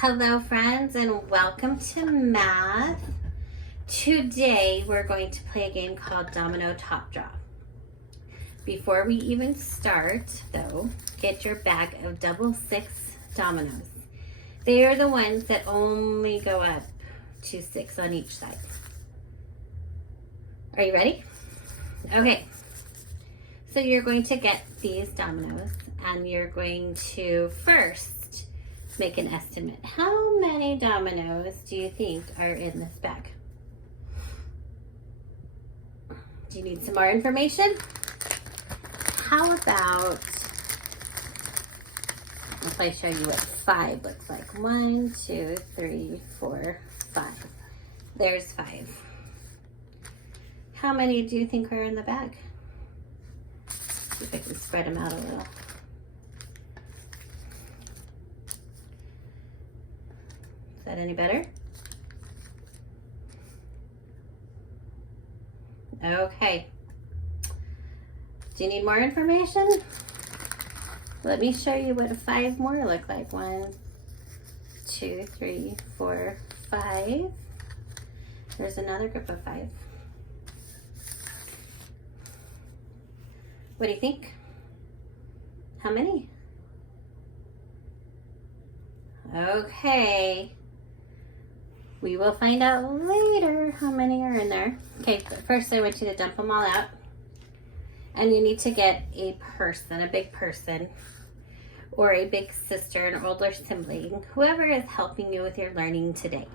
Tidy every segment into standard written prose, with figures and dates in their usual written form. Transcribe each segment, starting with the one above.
Hello friends and welcome to math. Today we're going to play a game called Domino Top Draw. Before we even start though, get your bag of double six dominoes. They are the ones that only go up to 6 on each side. Are you ready? Okay, so you're going to get these dominoes and you're going to first make an estimate. How many dominoes do you think are in this bag? Do you need some more information? How about if I show you what 5 looks like? 1, 2, 3, 4, 5. There's 5. How many do you think are in the bag? See if I can spread them out a little. Is that any better? Okay. Do you need more information? Let me show you what 5 more look like. 1, 2, 3, 4, 5. There's another group of 5. What do you think? How many? Okay. We will find out later how many are in there. Okay, but first I want you to dump them all out. And you need to get a person, a big person, or a big sister, an older sibling, whoever is helping you with your learning today.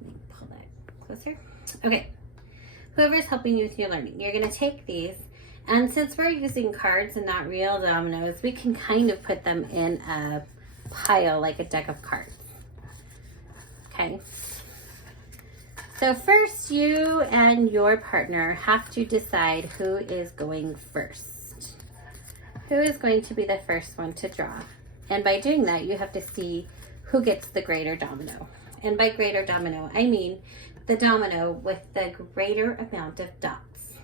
Let me pull that closer. Okay, whoever's helping you with your learning, you're gonna take these, and since we're using cards and not real dominoes, we can kind of put them in a pile like a deck of cards. Okay. So first, you and your partner have to decide who is going first. Who is going to be the first one to draw? And by doing that, you have to see who gets the greater domino. And by greater domino, I mean the domino with the greater amount of dots.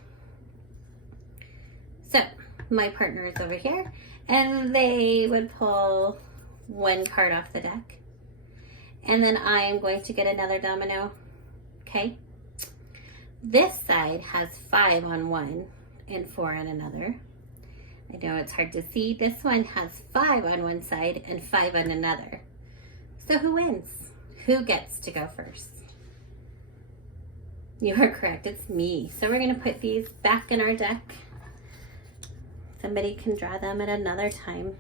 So my partner is over here, and they would pull one card off the deck. And then I am going to get another domino. Okay, this side has 5 on one and 4 on another. I know it's hard to see. This one has 5 on one side and 5 on another. So who wins? Who gets to go first? You are correct, it's me. So we're gonna put these back in our deck. Somebody can draw them at another time.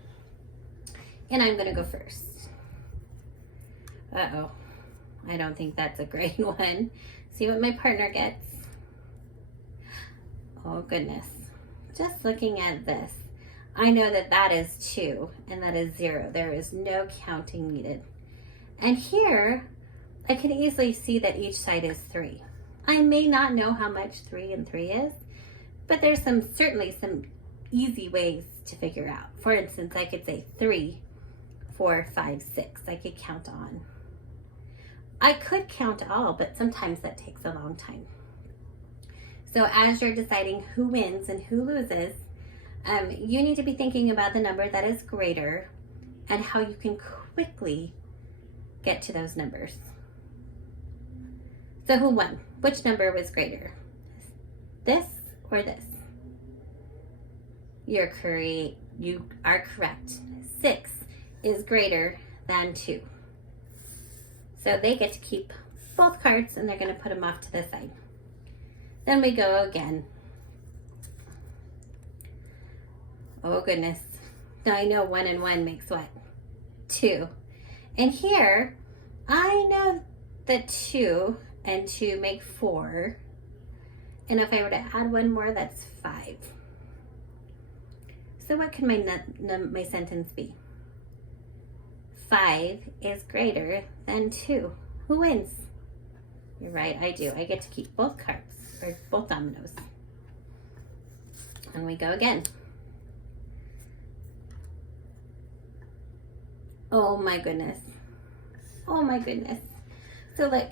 And I'm gonna go first. Uh-oh. I don't think that's a great one. See what my partner gets. Oh goodness. Just looking at this, I know that that is 2 and that is 0. There is no counting needed. And here, I can easily see that each side is 3. I may not know how much 3 and 3 is, but there's certainly some easy ways to figure out. For instance, I could say 3, 4, 5, 6. I could count on. I could count all, but sometimes that takes a long time. So as you're deciding who wins and who loses, you need to be thinking about the number that is greater and how you can quickly get to those numbers. So who won? Which number was greater? This or this? You are correct. 6 is greater than 2. So they get to keep both cards and they're going to put them off to the side. Then we go again. Oh goodness. Now I know 1 and 1 makes what? 2. And here, I know that 2 and 2 make 4. And if I were to add 1 more, that's 5. So what can my sentence be? 5 is greater than 2. Who wins? You're right, I do. I get to keep both cards, or both dominoes. And we go again. Oh my goodness. Oh my goodness. So look,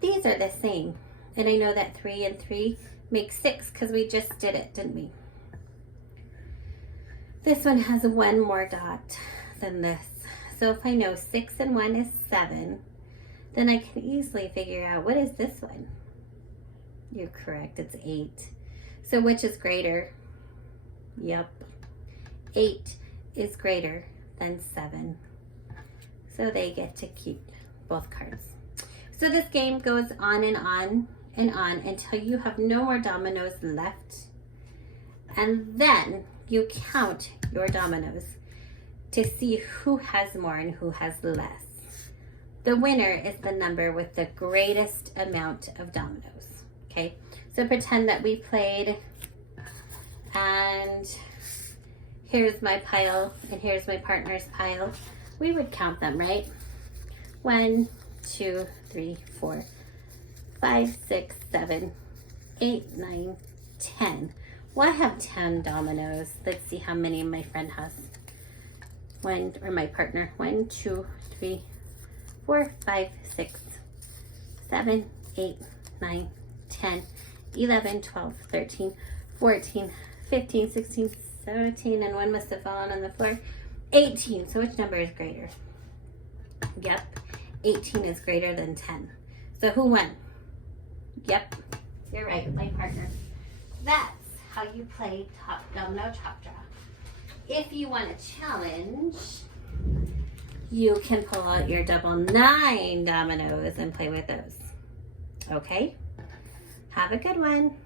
these are the same. And I know that 3 and 3 make 6 because we just did it, didn't we? This one has 1 more dot than this. So if I know 6 and 1 is 7, then I can easily figure out, what is this one? You're correct, it's 8. So which is greater? Yep, 8 is greater than 7. So they get to keep both cards. So this game goes on and on and on until you have no more dominoes left. And then you count your dominoes to see who has more and who has less. The winner is the number with the greatest amount of dominoes. Okay, so pretend that we played, and here's my pile and here's my partner's pile. We would count them, right? 1, 2, 3, 4, 5, 6, 7, 8, 9, 10. Well, I have 10 dominoes. Let's see how many my friend has. My partner. 1, 2, 3, 4, 5, 6, 7, 8, 9, 10, 11, 12, 13, 14, 15, 16, 17, and one must have fallen on the floor. 18. So which number is greater? Yep, 18 is greater than 10. So who won? Yep, you're right, my partner. That's how you play Domino Top Draw. If you want a challenge, you can pull out your double 9 dominoes and play with those. Okay? Have a good one.